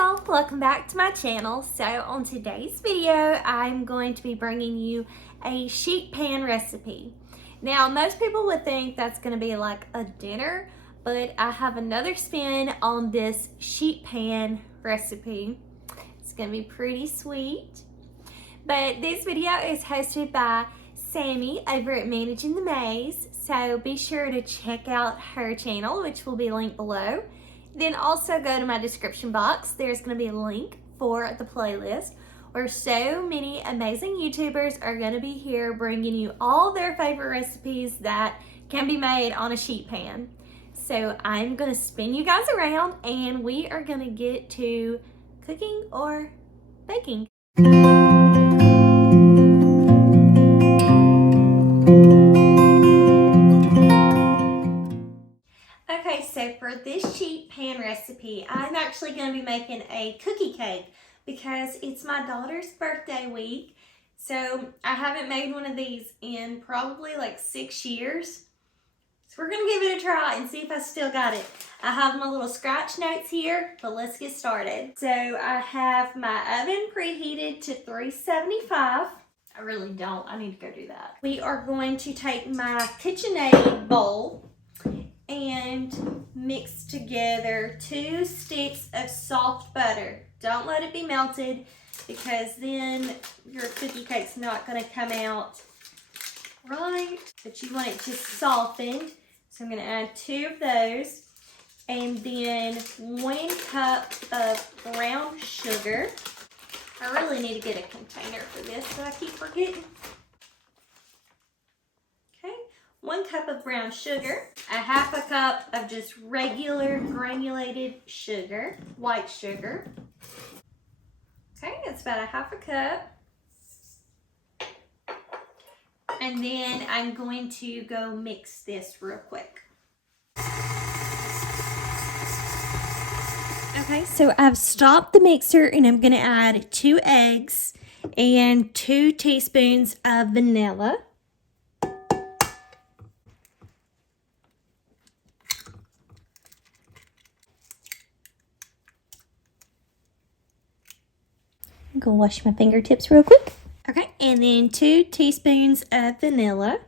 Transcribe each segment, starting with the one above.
y'all, welcome back to my channel. So on today's video, I'm going to be bringing you a sheet pan recipe. Now most people would think that's going to be like a dinner, but I have another spin on this sheet pan recipe. It's going to be pretty sweet. But this video is hosted by Sammie over at Managing the Maze, so be sure to check out her channel, which will be linked below. Then also go to my description box. There's going to be a link for the playlist where so many amazing YouTubers are going to be here bringing you all their favorite recipes that can be made on a sheet pan. So I'm going to spin you guys around and we are going to get to cooking or baking. Okay, so for this sheet pan recipe, I'm actually going to be making a cookie cake because it's my daughter's birthday week. So I haven't made one of these in probably like 6 years. So we're going to give it a try and see if I still got it. I have my little scratch notes here, but let's get started. So I have my oven preheated to 375. I really don't. I need to go do that. We are going to take my KitchenAid bowl and mix together 2 sticks of soft butter. Don't let it be melted because then your cookie cake's not going to come out right, but you want it just softened. So I'm going to add 2 of those and then 1 cup of brown sugar. I really need to get a container for this so I keep forgetting. 1 cup of brown sugar, a 1/2 cup of just regular granulated sugar, white sugar. Okay, that's about a 1/2 cup. And then I'm going to go mix this real quick. Okay, so I've stopped the mixer and I'm going to add 2 eggs and 2 teaspoons of vanilla. I'm gonna wash my fingertips real quick. Okay, and then 2 teaspoons of vanilla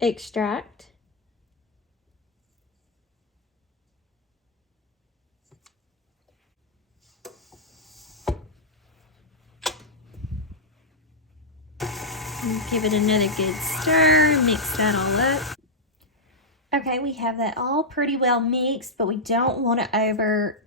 extract. Give it another good stir, mix that all up. Okay, we have that all pretty well mixed, but we don't want to over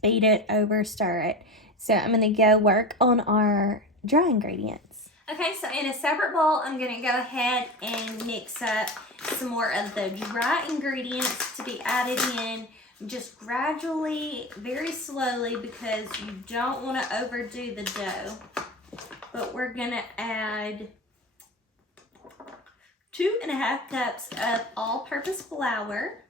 beat it, over stir it. So I'm going to go work on our dry ingredients. Okay, so in a separate bowl, I'm going to go ahead and mix up some more of the dry ingredients to be added in just gradually, very slowly, because you don't want to overdo the dough. But we're going to add 2.5 cups of all-purpose flour.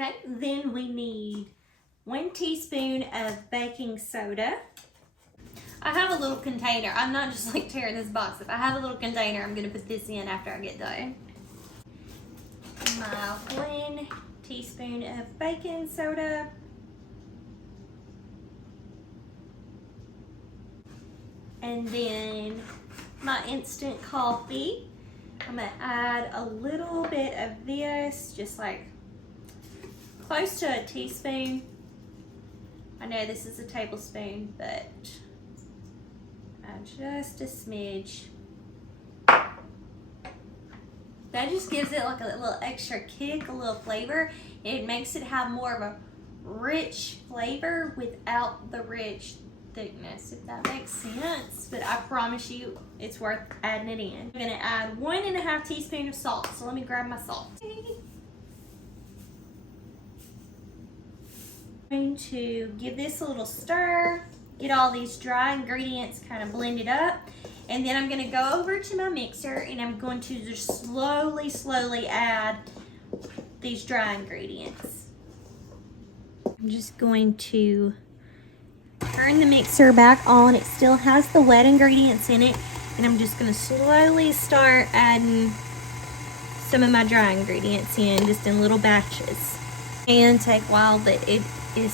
Okay, then we need 1 teaspoon of baking soda. I have a little container. I'm not just like tearing this box up. I have a little container. I'm going to put this in after I get done. My 1 teaspoon of baking soda. And then my instant coffee. I'm going to add a little bit of this, just like close to a teaspoon. I know this is a tablespoon, but just a smidge. That just gives it like a little extra kick, a little flavor. It makes it have more of a rich flavor without the rich thickness, if that makes sense. But I promise you, it's worth adding it in. I'm gonna add 1.5 teaspoons of salt. So let me grab my salt. I'm going to give this a little stir, get all these dry ingredients kind of blended up, and then I'm going to go over to my mixer and I'm going to just slowly add these dry ingredients. I'm just going to turn the mixer back on. It still has the wet ingredients in it, and I'm just going to slowly start adding some of my dry ingredients in, just in little batches. And take a while, but it is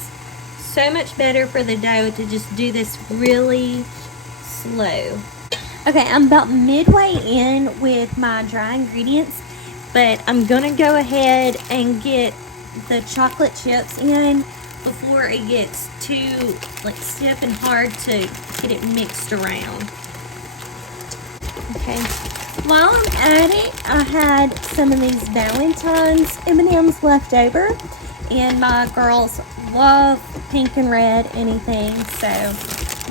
so much better for the dough to just do this really slow. Okay, I'm about midway in with my dry ingredients, but I'm gonna go ahead and get the chocolate chips in before it gets too like stiff and hard to get it mixed around. Okay, while I'm at it, I had some of these Valentine's M&Ms left over, and my girls love pink and red anything, so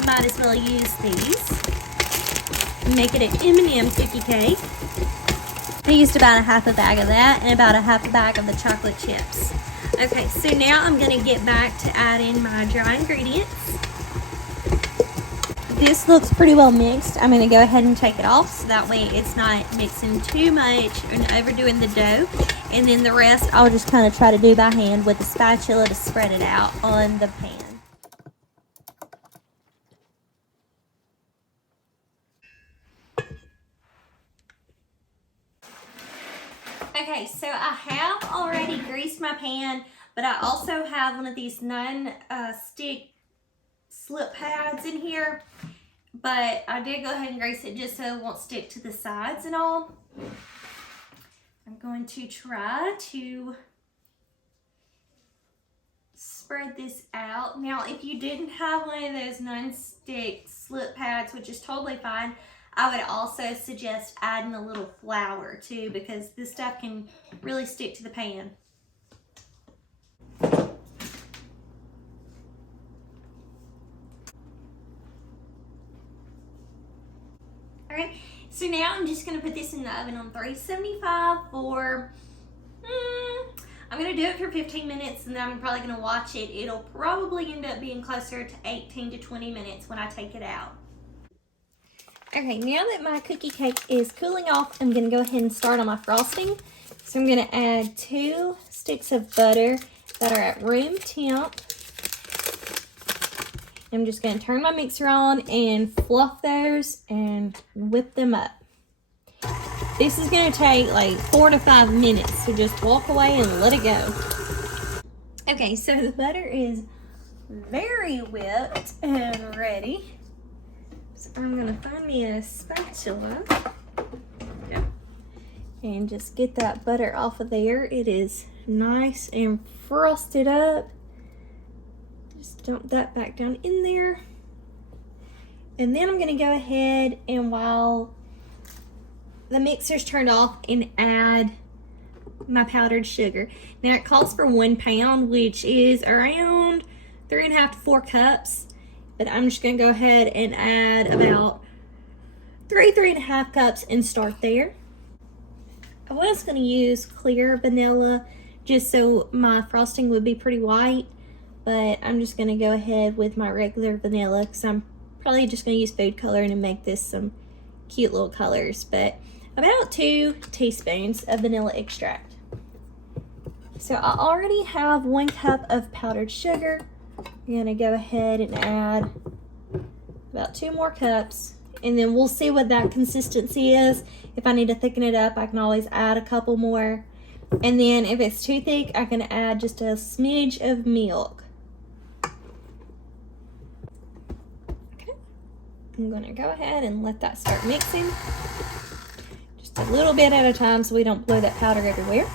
might as well use these. Make it an M&M cookie cake. I used about a half a bag of that and about a half a bag of the chocolate chips. Okay, so now I'm going to get back to adding my dry ingredients. This looks pretty well mixed. I'm going to go ahead and take it off so that way it's not mixing too much and overdoing the dough. And then the rest I'll just kind of try to do by hand with a spatula to spread it out on the pan. Okay, so I have already greased my pan, but I also have one of these non-stick slip pads in here. But I did go ahead and grease it just so it won't stick to the sides and all. I'm going to try to spread this out. Now, if you didn't have one of those non-stick slip pads, which is totally fine, I would also suggest adding a little flour too, because this stuff can really stick to the pan. Alright, so now I'm just going to put this in the oven on 375 for, I'm going to do it for 15 minutes, and then I'm probably going to watch it. It'll probably end up being closer to 18 to 20 minutes when I take it out. Okay, now that my cookie cake is cooling off, I'm going to go ahead and start on my frosting. So I'm going to add 2 sticks of butter that are at room temp. I'm just going to turn my mixer on and fluff those and whip them up. This is going to take like 4 to 5 minutes, so just walk away and let it go. Okay, so the butter is very whipped and ready. So I'm going to find me a spatula and just get that butter off of there. It is nice and frosted up. Just dump that back down in there. And then I'm going to go ahead and, while the mixer's turned off, and add my powdered sugar. Now it calls for 1 pound, which is around 3.5 to 4 cups. But I'm just going to go ahead and add about 3.5 cups and start there. I was going to use clear vanilla just so my frosting would be pretty white, but I'm just going to go ahead with my regular vanilla because I'm probably just going to use food coloring and make this some cute little colors. But about 2 teaspoons of vanilla extract. So I already have 1 cup of powdered sugar. I'm going to go ahead and add about 2 more cups, and then we'll see what that consistency is. If I need to thicken it up, I can always add a couple more. And then if it's too thick, I can add just a smidge of milk. Okay, I'm going to go ahead and let that start mixing. Just a little bit at a time so we don't blow that powder everywhere.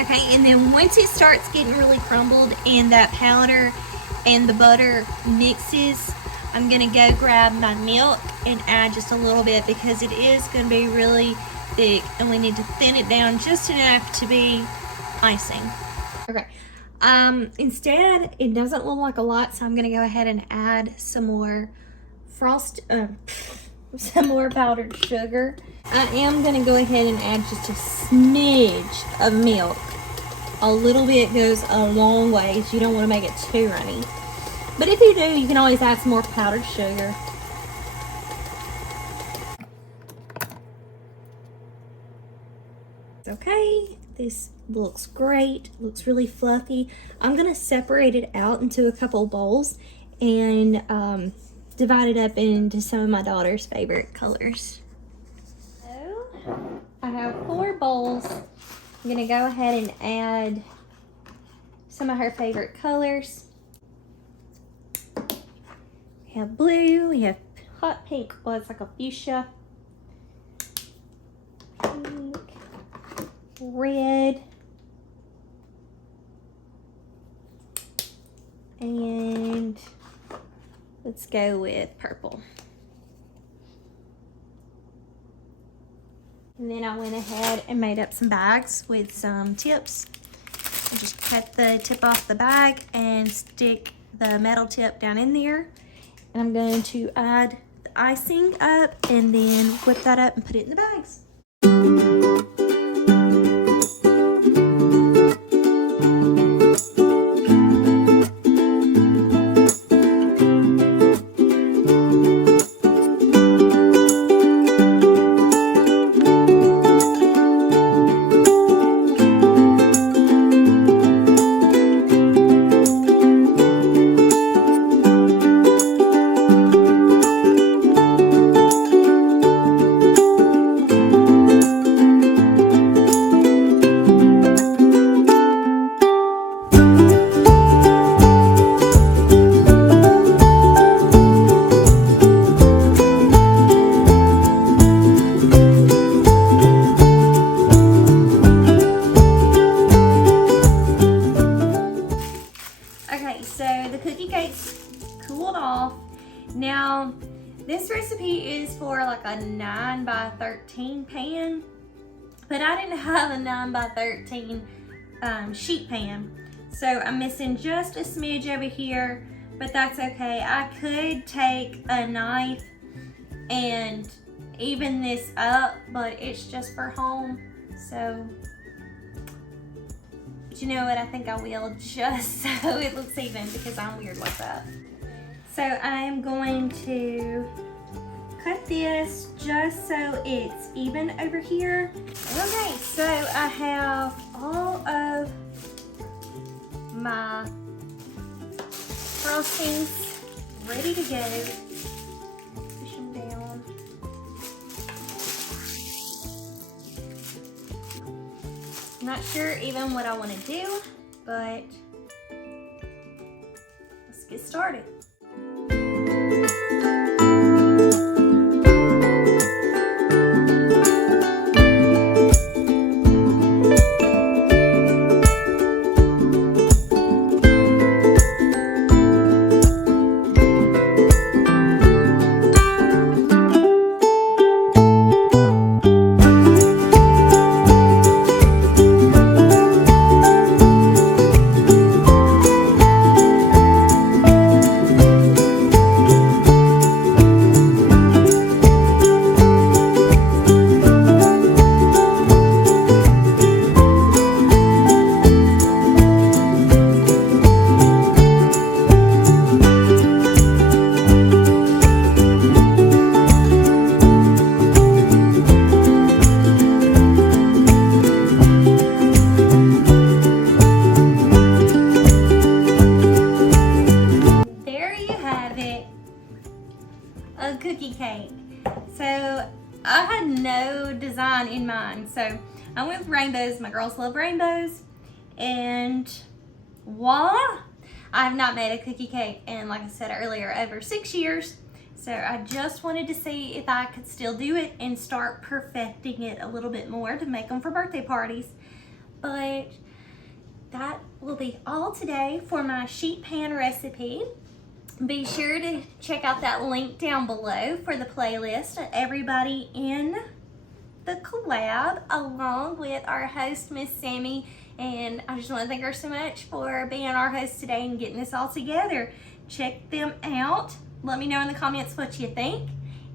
Okay, and then once it starts getting really crumbled and that powder and the butter mixes, I'm going to go grab my milk and add just a little bit because it is going to be really thick and we need to thin it down just enough to be icing. Okay, instead it doesn't look like a lot, so I'm going to go ahead and add some more some more powdered sugar. I am going to go ahead and add just a smidge of milk. A little bit goes a long ways. You don't want to make it too runny. But if you do, you can always add some more powdered sugar. Okay, this looks great. Looks really fluffy. I'm gonna separate it out into a couple bowls and divide it up into some of my daughter's favorite colors. So I have 4 bowls. I'm gonna go ahead and add some of her favorite colors. We have blue, we have hot pink, well it's like a fuchsia, pink, red, and let's go with purple. And then I went ahead and made up some bags with some tips. I just cut the tip off the bag and stick the metal tip down in there. And I'm going to add the icing up and then whip that up and put it in the bags. Now, this recipe is for like a 9 by 13 pan, but I didn't have a 9 by 13 sheet pan. So I'm missing just a smidge over here, but that's okay. I could take a knife and even this up, but it's just for home. So, but you know what? I think I will, just so it looks even, because I'm weird like that. So I'm going to cut this just so it's even over here. Okay, so I have all of my frostings ready to go. Push them down. I'm not sure even what I want to do, but let's get started. A cookie cake. So I had no design in mind, so I went with rainbows. My girls love rainbows, and voila, I've not made a cookie cake in, like I said earlier, over 6 years. So I just wanted to see if I could still do it and start perfecting it a little bit more to make them for birthday parties. But that will be all today for my sheet pan recipe. Be sure to check out that link down below for the playlist of everybody in the collab, along with our host, Miss Sammie. And I just want to thank her so much for being our host today and getting this all together. Check them out. Let me know in the comments what you think.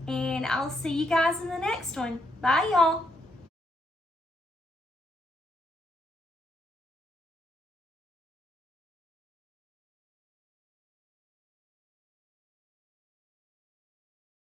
And I'll see you guys in the next one. Bye, y'all.